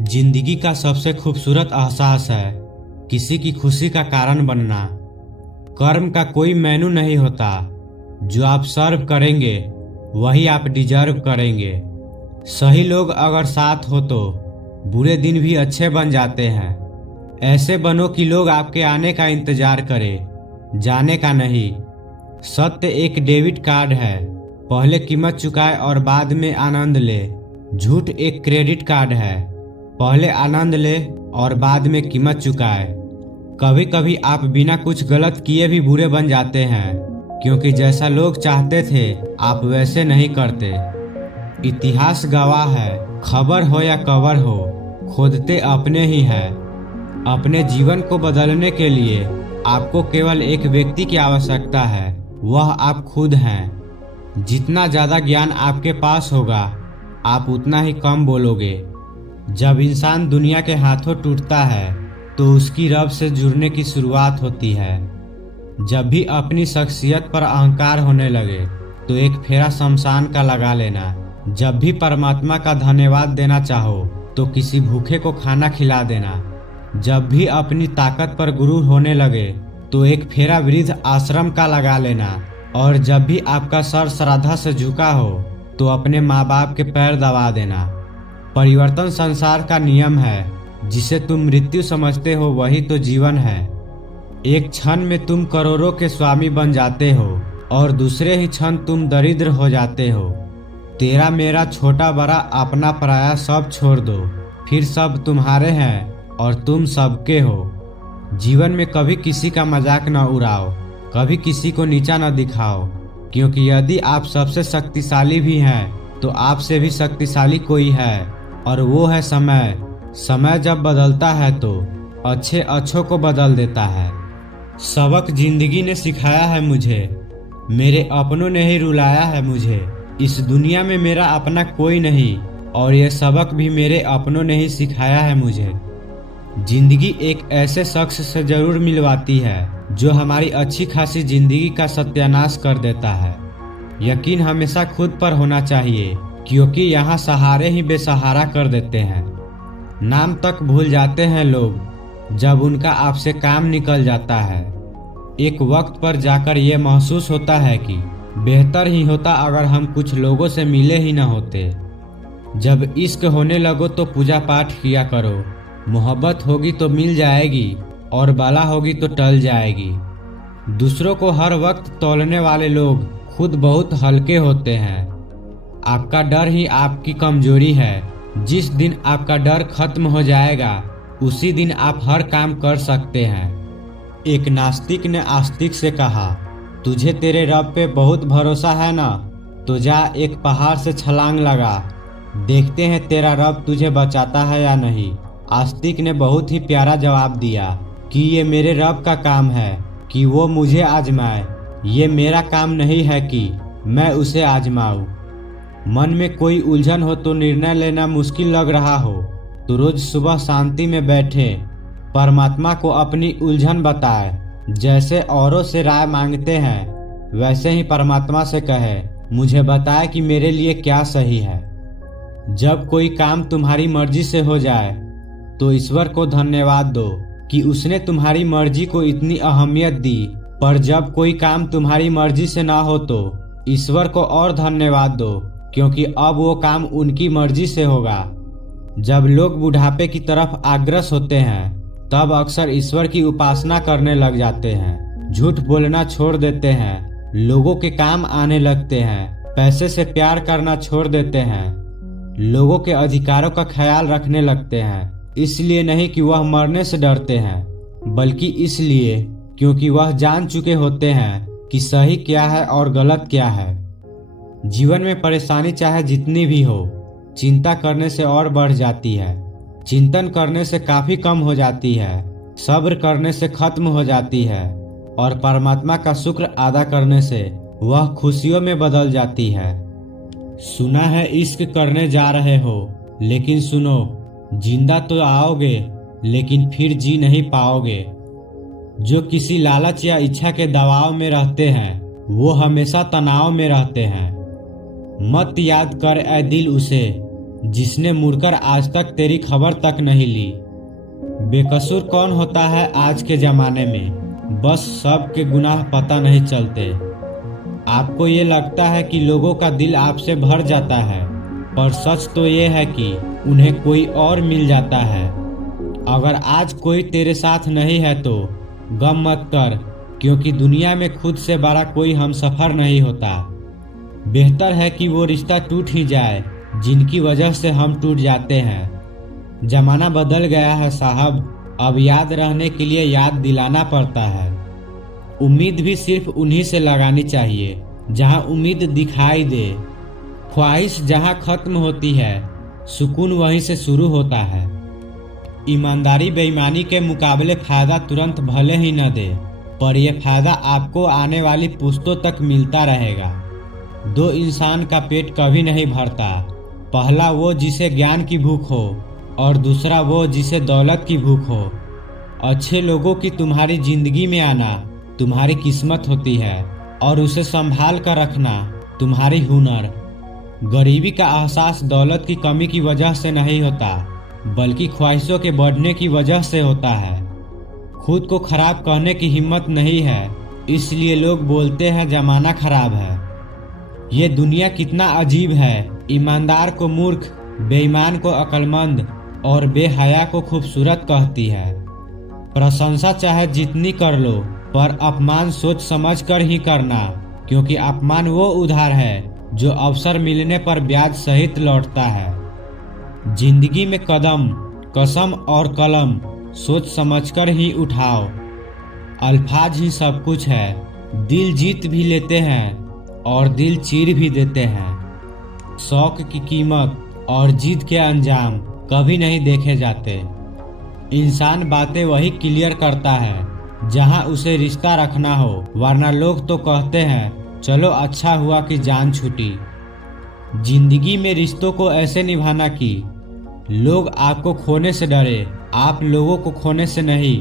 जिंदगी का सबसे खूबसूरत एहसास है किसी की खुशी का कारण बनना। कर्म का कोई मेनू नहीं होता, जो आप सर्व करेंगे वही आप डिजर्व करेंगे। सही लोग अगर साथ हो तो बुरे दिन भी अच्छे बन जाते हैं। ऐसे बनो कि लोग आपके आने का इंतजार करें, जाने का नहीं। सत्य एक डेबिट कार्ड है, पहले कीमत चुकाए और बाद में आनंद ले। झूठ एक क्रेडिट कार्ड है, पहले आनंद ले और बाद में कीमत चुकाए। कभी कभी आप बिना कुछ गलत किए भी बुरे बन जाते हैं, क्योंकि जैसा लोग चाहते थे आप वैसे नहीं करते। इतिहास गवाह है, खबर हो या कवर हो, खोदते अपने ही है। अपने जीवन को बदलने के लिए आपको केवल एक व्यक्ति की आवश्यकता है, वह आप खुद हैं। जितना ज्यादा ज्ञान आपके पास होगा आप उतना ही कम बोलोगे। जब इंसान दुनिया के हाथों टूटता है तो उसकी रब से जुड़ने की शुरुआत होती है। जब भी अपनी शख्सियत पर अहंकार होने लगे तो एक फेरा शमशान का लगा लेना। जब भी परमात्मा का धन्यवाद देना चाहो तो किसी भूखे को खाना खिला देना। जब भी अपनी ताकत पर गुरूर होने लगे तो एक फेरा वृद्ध आश्रम का लगा लेना। और जब भी आपका सर श्रद्धा से झुका हो तो अपने माँ बाप के पैर दबा देना। परिवर्तन संसार का नियम है, जिसे तुम मृत्यु समझते हो वही तो जीवन है। एक क्षण में तुम करोड़ों के स्वामी बन जाते हो और दूसरे ही क्षण तुम दरिद्र हो जाते हो। तेरा मेरा छोटा बड़ा अपना पराया सब छोड़ दो, फिर सब तुम्हारे हैं और तुम सबके हो। जीवन में कभी किसी का मजाक न उड़ाओ, कभी किसी को नीचा न दिखाओ, क्योंकि यदि आप सबसे शक्तिशाली भी हैं तो आपसे भी शक्तिशाली कोई है, और वो है समय। समय जब बदलता है तो अच्छे अच्छों को बदल देता है। सबक जिंदगी ने सिखाया है मुझे, मेरे अपनों ने ही रुलाया है मुझे। इस दुनिया में मेरा अपना कोई नहीं, और ये सबक भी मेरे अपनों ने ही सिखाया है मुझे। जिंदगी एक ऐसे शख्स से जरूर मिलवाती है जो हमारी अच्छी खासी जिंदगी का सत्यानाश कर देता है। यकीन हमेशा खुद पर होना चाहिए, क्योंकि यहाँ सहारे ही बेसहारा कर देते हैं। नाम तक भूल जाते हैं लोग जब उनका आपसे काम निकल जाता है। एक वक्त पर जाकर ये महसूस होता है कि बेहतर ही होता अगर हम कुछ लोगों से मिले ही न होते। जब इश्क होने लगो तो पूजा पाठ किया करो। मोहब्बत होगी तो मिल जाएगी और बाला होगी तो टल जाएगी। दूसरों को हर वक्त तौलने वाले लोग खुद बहुत हल्के होते हैं। आपका डर ही आपकी कमजोरी है। जिस दिन आपका डर खत्म हो जाएगा उसी दिन आप हर काम कर सकते हैं। एक नास्तिक ने आस्तिक से कहा, तुझे तेरे रब पे बहुत भरोसा है ना, तो जा एक पहाड़ से छलांग लगा, देखते हैं तेरा रब तुझे बचाता है या नहीं। आस्तिक ने बहुत ही प्यारा जवाब दिया कि ये मेरे रब का काम है कि वो मुझे आजमाए, ये मेरा काम नहीं है कि मैं उसे आजमाऊं। मन में कोई उलझन हो तो निर्णय लेना मुश्किल लग रहा हो तो रोज सुबह शांति में बैठे परमात्मा को अपनी उलझन बताए। जैसे औरों से राय मांगते हैं वैसे ही परमात्मा से कहे, मुझे बताए कि मेरे लिए क्या सही है। जब कोई काम तुम्हारी मर्जी से हो जाए तो ईश्वर को धन्यवाद दो कि उसने तुम्हारी मर्जी को इतनी अहमियत दी। पर जब कोई काम तुम्हारी मर्जी से ना हो तो ईश्वर को और धन्यवाद दो, क्योंकि अब वो काम उनकी मर्जी से होगा। जब लोग बुढ़ापे की तरफ अग्रसर होते हैं तब अक्सर ईश्वर की उपासना करने लग जाते हैं। झूठ बोलना छोड़ देते हैं, लोगों के काम आने लगते हैं, पैसे से प्यार करना छोड़ देते हैं, लोगों के अधिकारों का ख्याल रखने लगते हैं। इसलिए नहीं कि वह मरने से डरते हैं, बल्कि इसलिए क्योंकि वह जान चुके होते हैं कि सही क्या है और गलत क्या है। जीवन में परेशानी चाहे जितनी भी हो, चिंता करने से और बढ़ जाती है, चिंतन करने से काफी कम हो जाती है, सब्र करने से खत्म हो जाती है, और परमात्मा का शुक्र अदा करने से वह खुशियों में बदल जाती है। सुना है इश्क करने जा रहे हो, लेकिन सुनो, जिंदा तो आओगे लेकिन फिर जी नहीं पाओगे। जो किसी लालच या इच्छा के दबाव में रहते हैं वो हमेशा तनाव में रहते हैं। मत याद कर ऐ दिल उसे जिसने मुड़कर आज तक तेरी खबर तक नहीं ली। बेकसूर कौन होता है आज के जमाने में, बस सबके गुनाह पता नहीं चलते। आपको ये लगता है कि लोगों का दिल आपसे भर जाता है, पर सच तो ये है कि उन्हें कोई और मिल जाता है। अगर आज कोई तेरे साथ नहीं है तो गम मत कर, क्योंकि दुनिया में खुद से बड़ा कोई हमसफर नहीं होता। बेहतर है कि वो रिश्ता टूट ही जाए जिनकी वजह से हम टूट जाते हैं। जमाना बदल गया है साहब, अब याद रहने के लिए याद दिलाना पड़ता है। उम्मीद भी सिर्फ उन्हीं से लगानी चाहिए जहां उम्मीद दिखाई दे। ख्वाहिश जहां खत्म होती है, सुकून वहीं से शुरू होता है। ईमानदारी बेईमानी के मुकाबले फायदा तुरंत भले ही न दे, पर यह फायदा आपको आने वाली पुश्तों तक मिलता रहेगा। दो इंसान का पेट कभी नहीं भरता, पहला वो जिसे ज्ञान की भूख हो और दूसरा वो जिसे दौलत की भूख हो। अच्छे लोगों की तुम्हारी जिंदगी में आना तुम्हारी किस्मत होती है और उसे संभाल कर रखना तुम्हारी हुनर। गरीबी का एहसास दौलत की कमी की वजह से नहीं होता, बल्कि ख्वाहिशों के बढ़ने की वजह से होता है। खुद को खराब कहने की हिम्मत नहीं है, इसलिए लोग बोलते हैं जमाना खराब है। ये दुनिया कितना अजीब है, ईमानदार को मूर्ख, बेईमान को अक्लमंद और बेहया को खूबसूरत कहती है। प्रशंसा चाहे जितनी कर लो, पर अपमान सोच समझ कर ही करना, क्योंकि अपमान वो उधार है जो अवसर मिलने पर ब्याज सहित लौटता है। जिंदगी में कदम, कसम और कलम सोच समझकर ही उठाओ। अल्फाज ही सब कुछ है, दिल जीत भी लेते हैं और दिल चीर भी देते हैं। शौक की कीमत और जीत के अंजाम कभी नहीं देखे जाते। इंसान बातें वही क्लियर करता है जहां उसे रिश्ता रखना हो, वरना लोग तो कहते हैं चलो अच्छा हुआ कि जान छूटी। जिंदगी में रिश्तों को ऐसे निभाना कि लोग आपको खोने से डरे, आप लोगों को खोने से नहीं।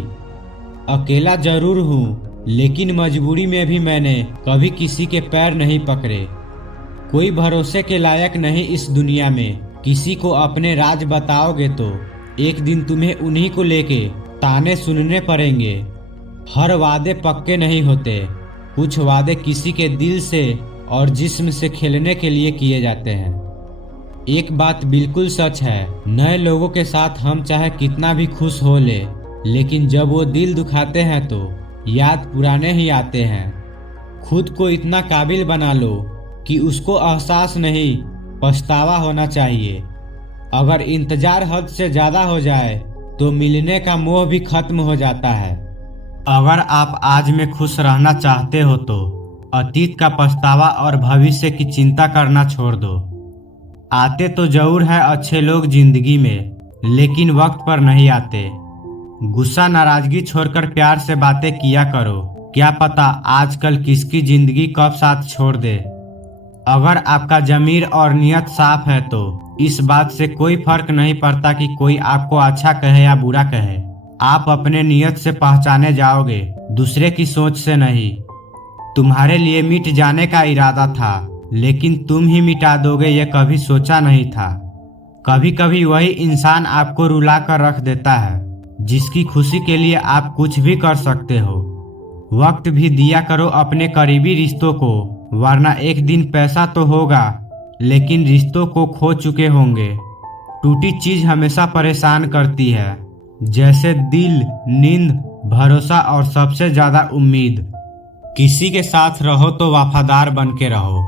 अकेला जरूर हूँ, लेकिन मजबूरी में भी मैंने कभी किसी के पैर नहीं पकड़े। कोई भरोसे के लायक नहीं इस दुनिया में, किसी को अपने राज बताओगे तो एक दिन तुम्हें उन्हीं को लेके ताने सुनने पड़ेंगे। हर वादे पक्के नहीं होते, कुछ वादे किसी के दिल से और जिस्म से खेलने के लिए किए जाते हैं। एक बात बिल्कुल सच है, नए लोगों के साथ हम चाहे कितना भी खुश हो ले, लेकिन जब वो दिल दुखाते हैं तो याद पुराने ही आते हैं। खुद को इतना काबिल बना लो कि उसको एहसास नहीं, पछतावा होना चाहिए। अगर इंतजार हद से ज्यादा हो जाए तो मिलने का मोह भी खत्म हो जाता है। अगर आप आज में खुश रहना चाहते हो तो अतीत का पछतावा और भविष्य की चिंता करना छोड़ दो। आते तो जरूर है अच्छे लोग जिंदगी में, लेकिन वक्त पर नहीं आते। गुस्सा नाराजगी छोड़कर प्यार से बातें किया करो, क्या पता आजकल किसकी जिंदगी कब साथ छोड़ दे। अगर आपका जमीर और नियत साफ है तो इस बात से कोई फर्क नहीं पड़ता कि कोई आपको अच्छा कहे या बुरा कहे। आप अपने नियत से पहचाने जाओगे, दूसरे की सोच से नहीं। तुम्हारे लिए मिट जाने का इरादा था, लेकिन तुम ही मिटा दोगे ये कभी सोचा नहीं था। कभी कभी वही इंसान आपको रुला कर रख देता है जिसकी खुशी के लिए आप कुछ भी कर सकते हो। वक्त भी दिया करो अपने करीबी रिश्तों को, वरना एक दिन पैसा तो होगा लेकिन रिश्तों को खो चुके होंगे। टूटी चीज हमेशा परेशान करती है, जैसे दिल, नींद, भरोसा और सबसे ज्यादा उम्मीद। किसी के साथ रहो तो वफादार बन के रहो।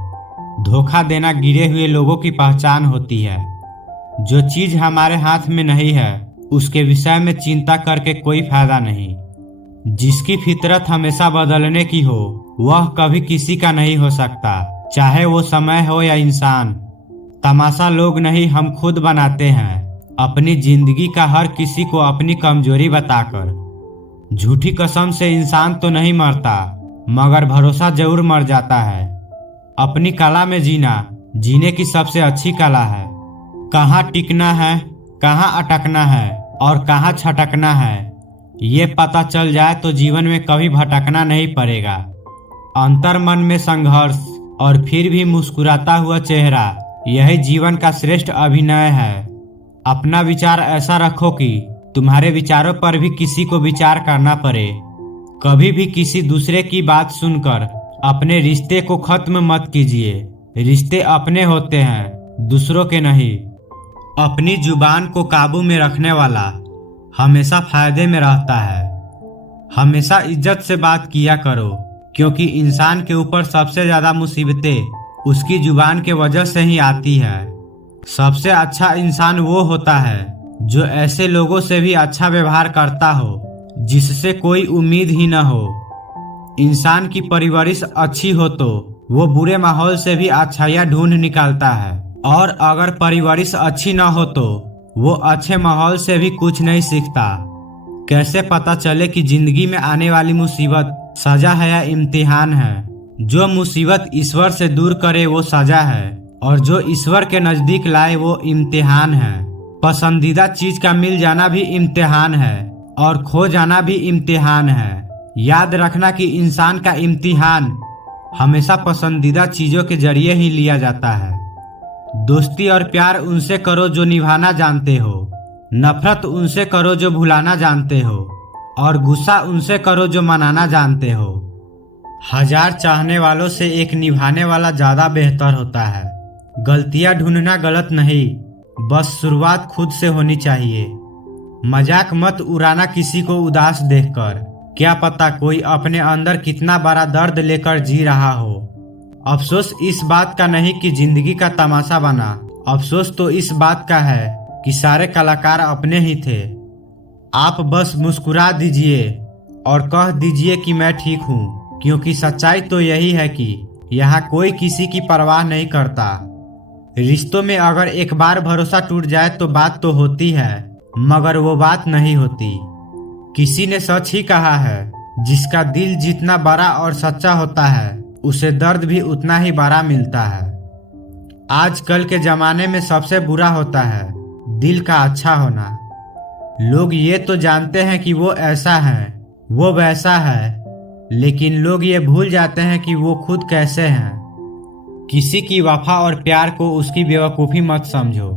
धोखा देना गिरे हुए लोगों की पहचान होती है। जो चीज हमारे हाथ में नहीं है उसके विषय में चिंता करके कोई फायदा नहीं। जिसकी फितरत हमेशा बदलने की हो वह कभी किसी का नहीं हो सकता, चाहे वो समय हो या इंसान। तमाशा लोग नहीं हम खुद बनाते हैं, अपनी जिंदगी का हर किसी को अपनी कमजोरी बताकर। झूठी कसम से इंसान तो नहीं मरता, मगर भरोसा जरूर मर जाता है। अपनी कला में जीना जीने की सबसे अच्छी कला है। कहाँ टिकना है, कहाँ अटकना है और कहाँ छटकना है, ये पता चल जाए तो जीवन में कभी भटकना नहीं पड़ेगा। अंतर मन में संघर्ष और फिर भी मुस्कुराता हुआ चेहरा, यही जीवन का श्रेष्ठ अभिनय है। अपना विचार ऐसा रखो कि तुम्हारे विचारों पर भी किसी को विचार करना पड़े। कभी भी किसी दूसरे की बात सुनकर अपने रिश्ते को खत्म मत कीजिए। रिश्ते अपने होते हैं, दूसरों के नहीं। अपनी जुबान को काबू में रखने वाला हमेशा फायदे में रहता है। हमेशा इज्जत से बात किया करो, क्योंकि इंसान के ऊपर सबसे ज्यादा मुसीबतें उसकी जुबान के वजह से ही आती है। सबसे अच्छा इंसान वो होता है जो ऐसे लोगों से भी अच्छा व्यवहार करता हो जिससे कोई उम्मीद ही न हो। इंसान की परवरिश अच्छी हो तो वो बुरे माहौल से भी अच्छाइयाँ ढूंढ निकालता है, और अगर परवरिश अच्छी न हो तो वो अच्छे माहौल से भी कुछ नहीं सीखता। कैसे पता चले कि जिंदगी में आने वाली मुसीबत सजा है या इम्तिहान है? जो मुसीबत ईश्वर से दूर करे वो सजा है, और जो ईश्वर के नजदीक लाए वो इम्तिहान है। पसंदीदा चीज का मिल जाना भी इम्तिहान है, और खो जाना भी इम्तिहान है। याद रखना कि इंसान का इम्तिहान हमेशा पसंदीदा चीजों के जरिए ही लिया जाता है। दोस्ती और प्यार उनसे करो जो निभाना जानते हो, नफरत उनसे करो जो भुलाना जानते हो, और गुस्सा उनसे करो जो मनाना जानते हो। 1000 चाहने वालों से एक निभाने वाला ज्यादा बेहतर होता है। गलतियां ढूंढना गलत नहीं, बस शुरुआत खुद से होनी चाहिए। मजाक मत उड़ाना किसी को उदास देखकर। क्या पता कोई अपने अंदर कितना बड़ा दर्द लेकर जी रहा हो। अफसोस इस बात का नहीं कि जिंदगी का तमाशा बना, अफसोस तो इस बात का है कि सारे कलाकार अपने ही थे। आप बस मुस्कुरा दीजिए और कह दीजिए कि मैं ठीक हूँ, क्योंकि सच्चाई तो यही है कि यहाँ कोई किसी की परवाह नहीं करता। रिश्तों में अगर एक बार भरोसा टूट जाए तो बात तो होती है, मगर वो बात नहीं होती। किसी ने सच ही कहा है, जिसका दिल जितना बड़ा और सच्चा होता है उसे दर्द भी उतना ही बड़ा मिलता है। आजकल के जमाने में सबसे बुरा होता है दिल का अच्छा होना। लोग ये तो जानते हैं कि वो ऐसा है, वो वैसा है, लेकिन लोग ये भूल जाते हैं कि वो खुद कैसे हैं। किसी की वफा और प्यार को उसकी बेवकूफ़ी मत समझो,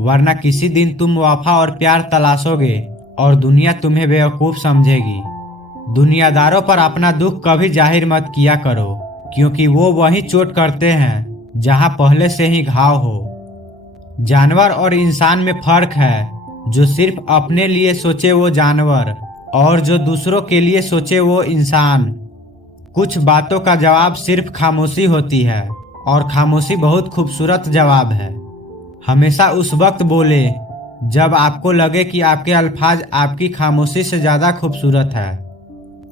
वरना किसी दिन तुम वफा और प्यार तलाशोगे और दुनिया तुम्हें बेवकूफ़ समझेगी। दुनियादारों पर अपना दुख कभी जाहिर मत किया करो, क्योंकि वो वही चोट करते हैं जहां पहले से ही घाव हो। जानवर और इंसान में फर्क है, जो सिर्फ अपने लिए सोचे वो जानवर, और जो दूसरों के लिए सोचे वो इंसान। कुछ बातों का जवाब सिर्फ खामोशी होती है, और खामोशी बहुत खूबसूरत जवाब है। हमेशा उस वक्त बोले जब आपको लगे कि आपके अल्फाज आपकी खामोशी से ज्यादा खूबसूरत है।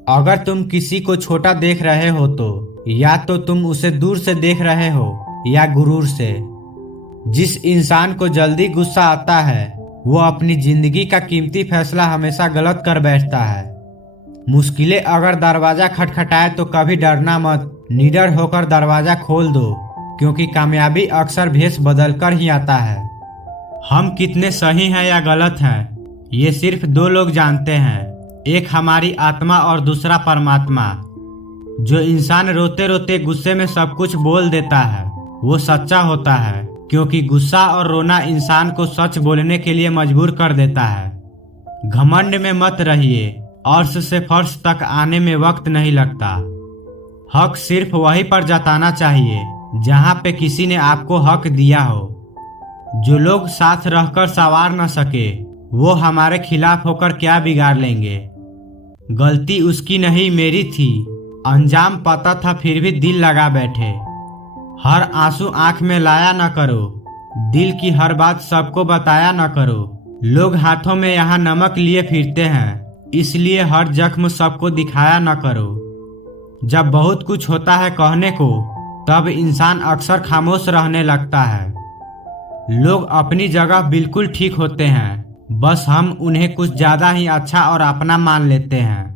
अगर तुम किसी को छोटा देख रहे हो तो या तो तुम उसे दूर से देख रहे हो या गुरूर से। जिस इंसान को जल्दी गुस्सा आता है वो अपनी जिंदगी का कीमती फैसला हमेशा गलत कर बैठता है। मुश्किलें अगर दरवाजा खटखटाए तो कभी डरना मत, निडर होकर दरवाजा खोल दो, क्योंकि कामयाबी अक्सर भेष बदलकर ही आता है। हम कितने सही हैं या गलत हैं ये सिर्फ 2 लोग जानते हैं, एक हमारी आत्मा और दूसरा परमात्मा। जो इंसान रोते रोते गुस्से में सब कुछ बोल देता है वो सच्चा होता है, क्योंकि गुस्सा और रोना इंसान को सच बोलने के लिए मजबूर कर देता है। घमंड में मत रहिए, अर्श से फर्श तक आने में वक्त नहीं लगता। हक सिर्फ वहीं पर जताना चाहिए जहां पे किसी ने आपको हक दिया हो। जो लोग साथ रहकर संवार न सके वो हमारे खिलाफ होकर क्या बिगाड़ लेंगे। गलती उसकी नहीं मेरी थी, अंजाम पता था फिर भी दिल लगा बैठे। हर आंसू आंख में लाया न करो, दिल की हर बात सबको बताया न करो। लोग हाथों में यहाँ नमक लिए फिरते हैं, इसलिए हर जख्म सबको दिखाया न करो। जब बहुत कुछ होता है कहने को तब इंसान अक्सर खामोश रहने लगता है। लोग अपनी जगह बिल्कुल ठीक होते हैं, बस हम उन्हें कुछ ज्यादा ही अच्छा और अपना मान लेते हैं।